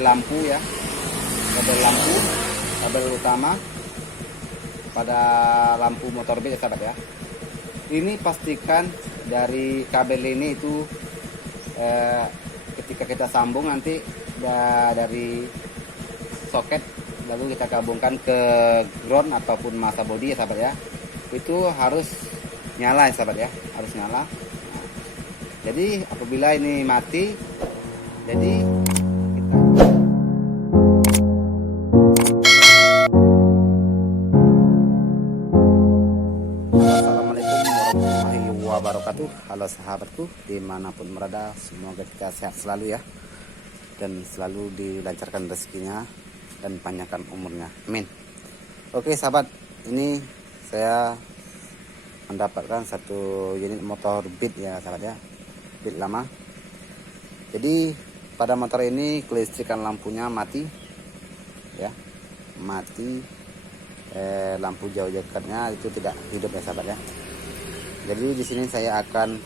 lampu ya, kabel utama pada lampu motor bed ya sahabat ya. Ini pastikan dari kabel ini itu ketika kita sambung nanti dari soket lalu kita gabungkan ke ground ataupun masa bodi ya sahabat ya, itu harus nyala ya sahabat ya, harus nyala. Jadi apabila ini mati, jadi Assalamualaikum warahmatullahi wabarakatuh. Halo sahabatku dimanapun berada, semoga kita sehat selalu ya, dan selalu dilancarkan rezekinya dan panjangkan umurnya, amin. Oke sahabat, ini saya mendapatkan satu unit motor Beat ya sahabat ya, Beat lama. Jadi pada motor ini kelistrikan lampunya mati ya, mati. Lampu jauh dekatnya itu tidak hidup ya sahabat ya. Jadi di sini saya akan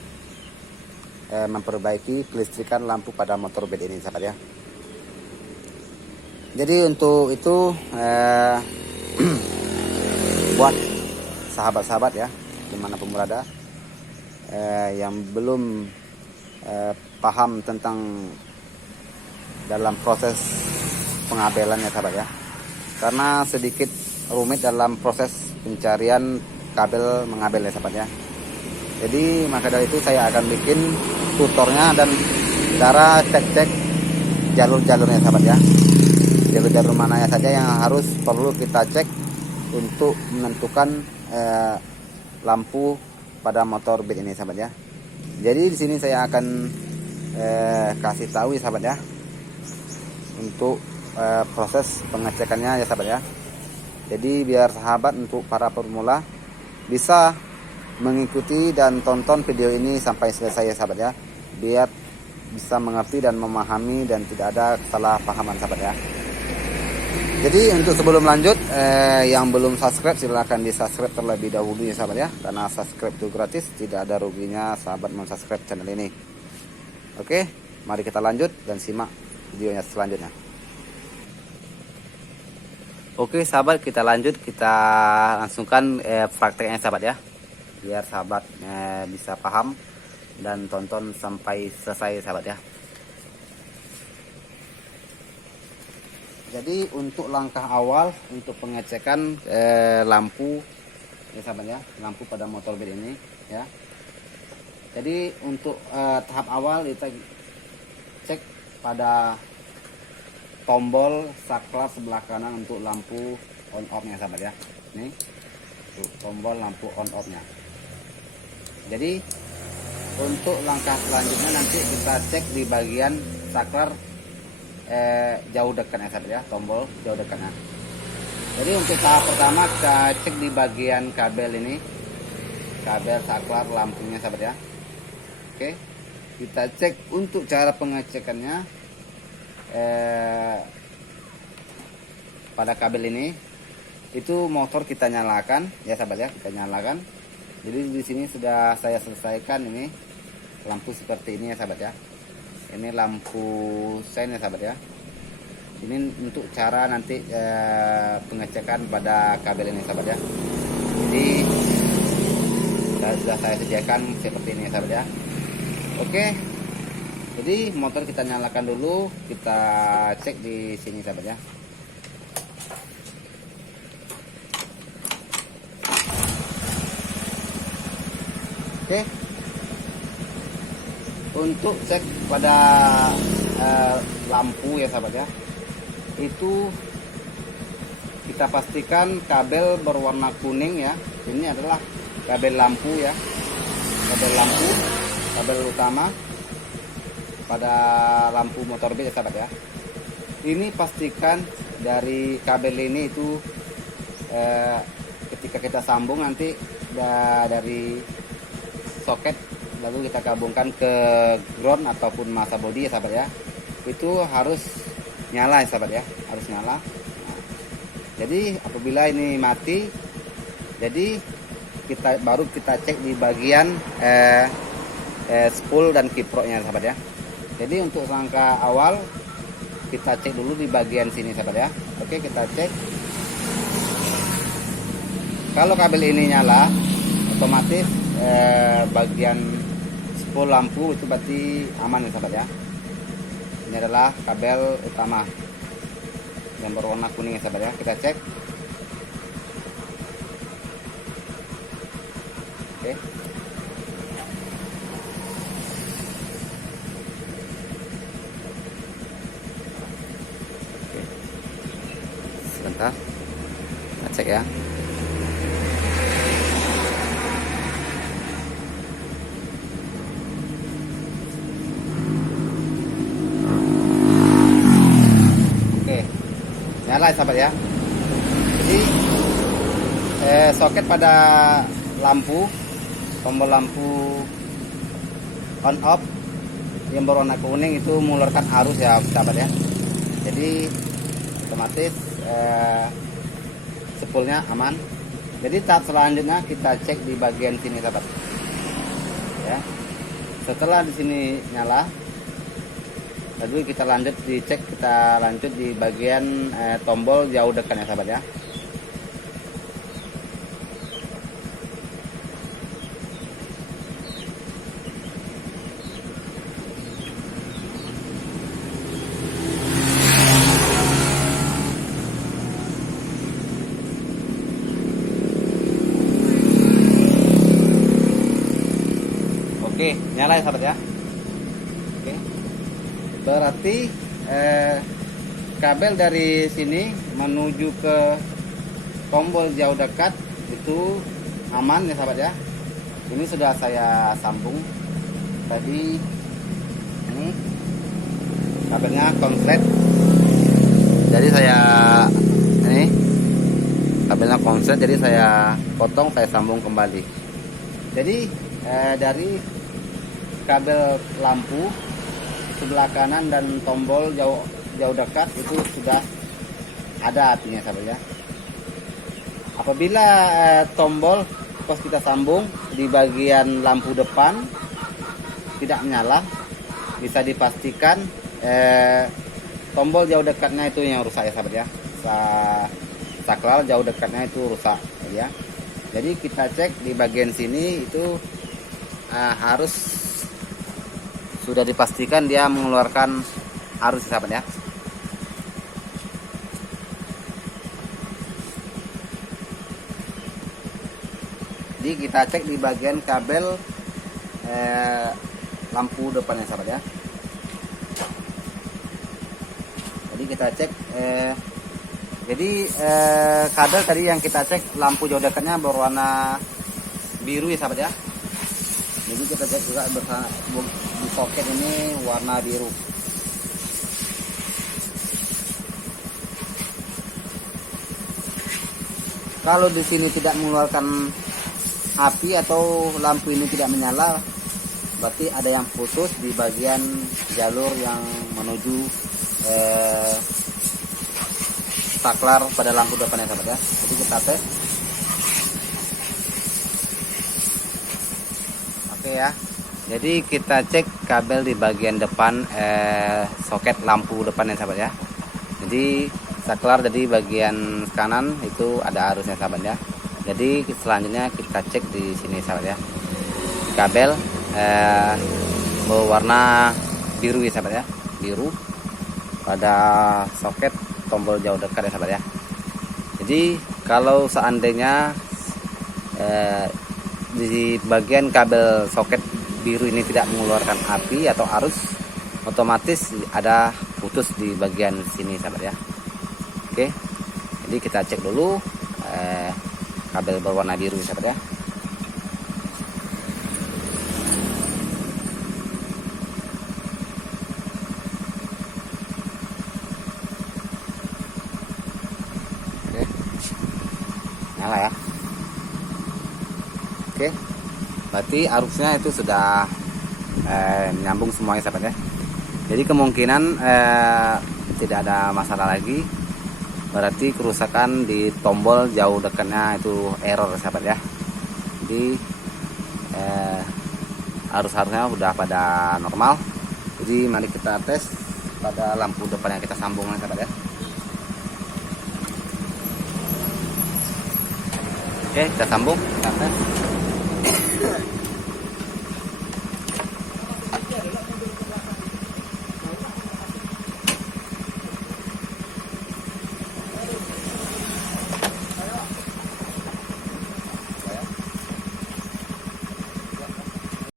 memperbaiki kelistrikan lampu pada motor Beat ini sahabat ya. Jadi untuk itu buat sahabat-sahabat ya dimanapun berada yang belum paham tentang dalam proses pengabelan ya sahabat ya, karena sedikit rumit dalam proses pencarian kabel mengabel ya sahabat ya. Jadi maka dari itu saya akan bikin tutornya dan cara cek-cek jalur-jalurnya sahabat ya. Jalur-jalur mana saja yang perlu kita cek untuk menentukan lampu pada motor Beat ini sahabat ya. Jadi di sini saya akan kasih tahu ya sahabat ya, untuk proses pengecekannya ya sahabat ya. Jadi biar sahabat untuk para pemula bisa mengikuti dan tonton video ini sampai selesai ya sahabat ya, biar bisa mengerti dan memahami dan tidak ada kesalahpahaman sahabat ya. Jadi untuk sebelum lanjut, yang belum subscribe silahkan di subscribe terlebih dahulu ya sahabat ya, karena subscribe itu gratis, tidak ada ruginya sahabat mensubscribe channel ini. Oke, mari kita lanjut dan simak videonya selanjutnya. Oke sahabat, kita lanjut, kita langsungkan prakteknya sahabat ya, biar sahabat bisa paham dan tonton sampai selesai sahabat ya. Jadi untuk langkah awal untuk pengecekan lampu ya sahabat ya, lampu pada motor Beat ini ya. Jadi untuk tahap awal kita cek pada tombol saklar sebelah kanan untuk lampu on off nya sahabat ya. Ini tombol lampu on off nya. Jadi untuk langkah selanjutnya nanti kita cek di bagian saklar jauh dekatnya sahabat ya, tombol jauh dekatnya. Jadi untuk tahap pertama kita cek di bagian kabel ini, kabel saklar lampunya sahabat ya. Oke, kita cek untuk cara pengecekannya. Pada kabel ini itu motor kita nyalakan ya sahabat ya, kita nyalakan. Jadi di sini sudah saya selesaikan ini lampu seperti ini ya sahabat ya. Ini lampu sein ya sahabat ya. Ini untuk cara nanti pengecekan pada kabel ini sahabat ya. Jadi sudah saya sediakan seperti ini ya sahabat ya. Oke. Jadi motor kita nyalakan dulu, kita cek di sini sahabat ya. Oke. Untuk cek pada lampu ya sahabat ya, itu kita pastikan kabel berwarna kuning ya. Ini adalah kabel lampu ya, kabel utama pada lampu motor Beat ya sahabat ya. Ini pastikan dari kabel ini itu ketika kita sambung nanti dari soket lalu kita gabungkan ke ground ataupun masa bodi ya sahabat ya, itu harus nyala ya sahabat ya, harus nyala. Jadi apabila ini mati, jadi baru kita cek di bagian spool dan kiproknya sahabat ya. Jadi untuk langkah awal kita cek dulu di bagian sini sahabat ya. Oke, kita cek. Kalau kabel ini nyala, otomatis bagian spool lampu itu berarti aman ya sahabat ya. Ini adalah kabel utama yang berwarna kuning ya sahabat ya. Kita cek. Oke. Sebentar, kita cek ya. Oke, nyala sahabat ya. Jadi soket pada lampu, tombol lampu on off yang berwarna kuning itu mengeluarkan arus ya sahabat ya. Jadi otomatis spoolnya aman. Jadi tahap selanjutnya kita cek di bagian sini sahabat ya. Setelah di sini nyala, lalu kita lanjut di bagian tombol jauh dekatnya sahabat ya. Oke, nyala ya sahabat ya. Oke. Berarti kabel dari sini menuju ke tombol jauh dekat itu aman ya sahabat ya. Ini sudah saya sambung tadi, ini kabelnya konslet. Jadi ini kabelnya konslet, jadi saya potong, saya sambung kembali. Jadi dari kabel lampu sebelah kanan dan tombol jauh dekat itu sudah ada apinya sahabat ya. Apabila tombol pas kita sambung di bagian lampu depan tidak menyala, bisa dipastikan tombol jauh dekatnya itu yang rusak ya sahabat ya. Saklar jauh dekatnya itu rusak ya. Jadi kita cek di bagian sini itu harus sudah dipastikan dia mengeluarkan arus sahabat ya. Jadi kita cek di bagian kabel lampu depannya sahabat ya. Jadi kita cek kabel tadi yang kita cek lampu jauh dekatnya berwarna biru ya sahabat ya. Jadi kita cek juga di soket ini warna biru. Kalau di sini tidak mengeluarkan api atau lampu ini tidak menyala, berarti ada yang putus di bagian jalur yang menuju saklar pada lampu depannya sahabat ya. Jadi kita tes. Oke ya. Jadi kita cek kabel di bagian depan soket lampu depannya sahabat ya. Jadi saklar dari bagian kanan itu ada arusnya sahabat ya. Jadi selanjutnya kita cek di sini sahabat ya. Kabel berwarna biru ya sahabat ya. Biru pada soket tombol jauh dekat ya sahabat ya. Jadi kalau seandainya di bagian kabel soket biru ini tidak mengeluarkan api atau arus, otomatis ada putus di bagian sini sahabat ya. Oke, jadi kita cek dulu kabel berwarna biru sahabat ya. Oke, nyala ya. Oke, berarti arusnya itu sudah nyambung semuanya sahabat ya. Jadi kemungkinan tidak ada masalah lagi. Berarti kerusakan di tombol jauh dekatnya itu error sahabat ya. Jadi arus-arusnya udah pada normal. Jadi mari kita tes pada lampu depan yang kita sambung nih sahabat ya. Oke, kita sambung.